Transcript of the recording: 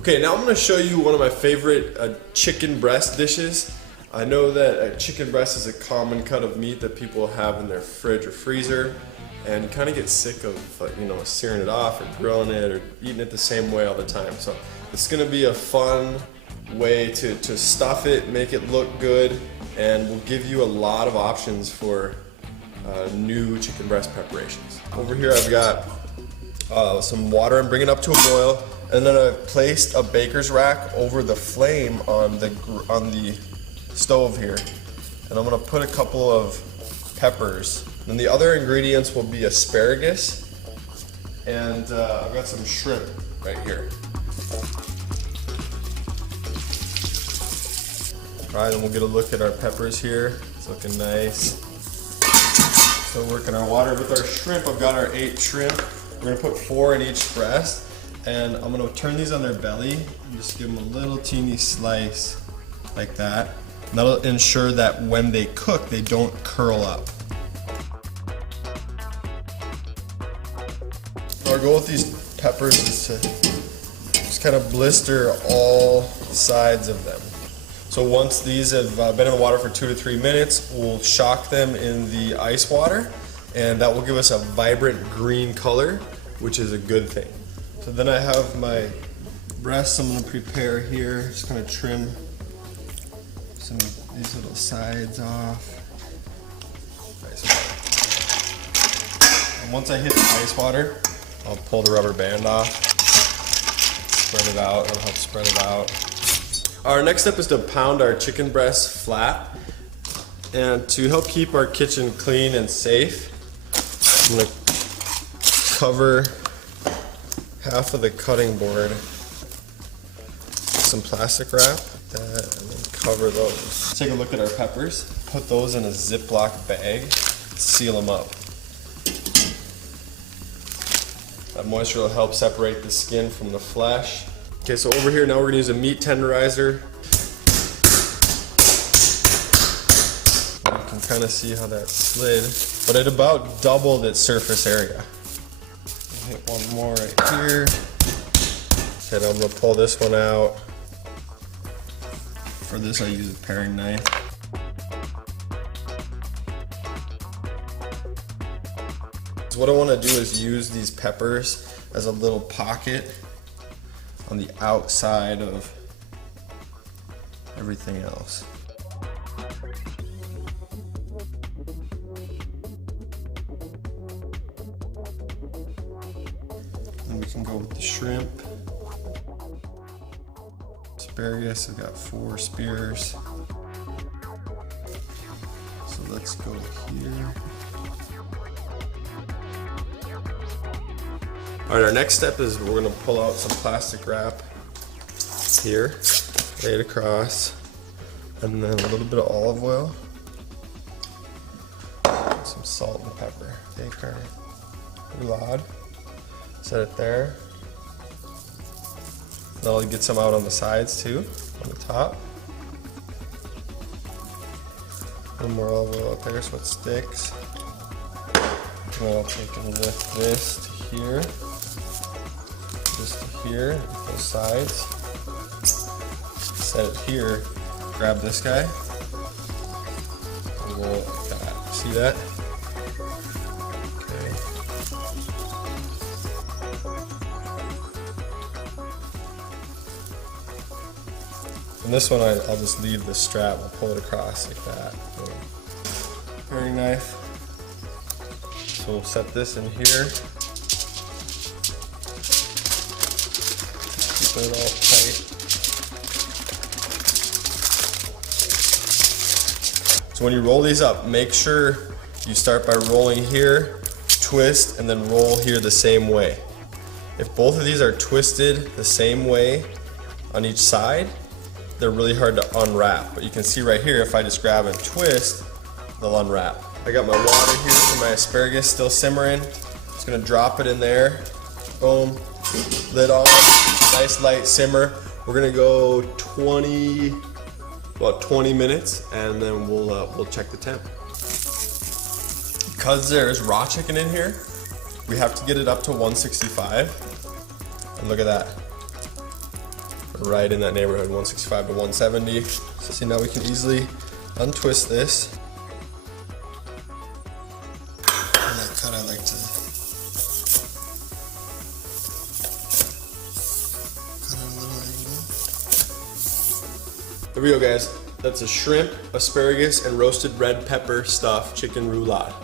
Okay, now I'm going to show you one of my favorite chicken breast dishes. I know that chicken breast is a common cut of meat that people have in their fridge or freezer, and you kind of get sick of searing it off or grilling it or eating it the same way all the time. So it's going to be a fun way to stuff it, make it look good, and will give you a lot of options for new chicken breast preparations. Over here I've got some water. I'm bringing it up to a boil, and then I've placed a baker's rack over the flame on the stove here, and I'm gonna put a couple of peppers. And the other ingredients will be asparagus, and I've got some shrimp right here. All right, and we'll get a look at our peppers here. It's looking nice. So working our water with our shrimp. I've got our 8 shrimp. We're gonna put 4 in each breast, and I'm gonna turn these on their belly and just give them a little teeny slice like that. And that'll ensure that when they cook, they don't curl up. Our goal with these peppers is to just kind of blister all sides of them. So once these have been in the water for 2 to 3 minutes, we'll shock them in the ice water, and that will give us a vibrant green color, which is a good thing. So then I have my breasts I'm going to prepare here. Just kind of trim some of these little sides off. Nice. And once I hit the ice water, I'll pull the rubber band off, spread it out. It'll help spread it out. Our next step is to pound our chicken breast flat, and to help keep our kitchen clean and safe, I'm going to cover half of the cutting board with some plastic wrap, and then cover those. Take a look at our peppers. Put those in a Ziploc bag, seal them up. That moisture will help separate the skin from the flesh. Okay, so over here now we're going to use a meat tenderizer. You can kind of see how that slid, but it about doubled its surface area. Hit one more right here. Okay, now I'm going to pull this one out. For this I use a paring knife. So what I want to do is use these peppers as a little pocket on the outside of everything else. And we can go with the shrimp. Asparagus, I've got 4 spears. So let's go here. All right, our next step is we're gonna pull out some plastic wrap here, lay it across, and then a little bit of olive oil, some salt and pepper. Take our roulade, set it there. That'll get some out on the sides too, on the top. A little more olive oil out there so it sticks. And then I'll take and lift this to here. Just to here, both sides. Set it here. Grab this guy. And roll it like that. See that? Okay. And this one I'll just leave the strap. I'll pull it across like that. Boom. Paring knife. So we'll set this in here. Keep it all tight. So when you roll these up, make sure you start by rolling here, twist, and then roll here the same way. If both of these are twisted the same way on each side, they're really hard to unwrap. But you can see right here, if I just grab and twist, they'll unwrap. I got my water here for my asparagus still simmering. Just gonna drop it in there. Boom, lid on, nice light simmer. We're gonna go about 20 minutes, and then we'll check the temp. Because there's raw chicken in here, we have to get it up to 165. And look at that. right in that neighborhood, 165 to 170. So see, now we can easily untwist this. And that cut I like to cut at a little angle. There we go, guys. That's a shrimp, asparagus, and roasted red pepper stuffed chicken roulade.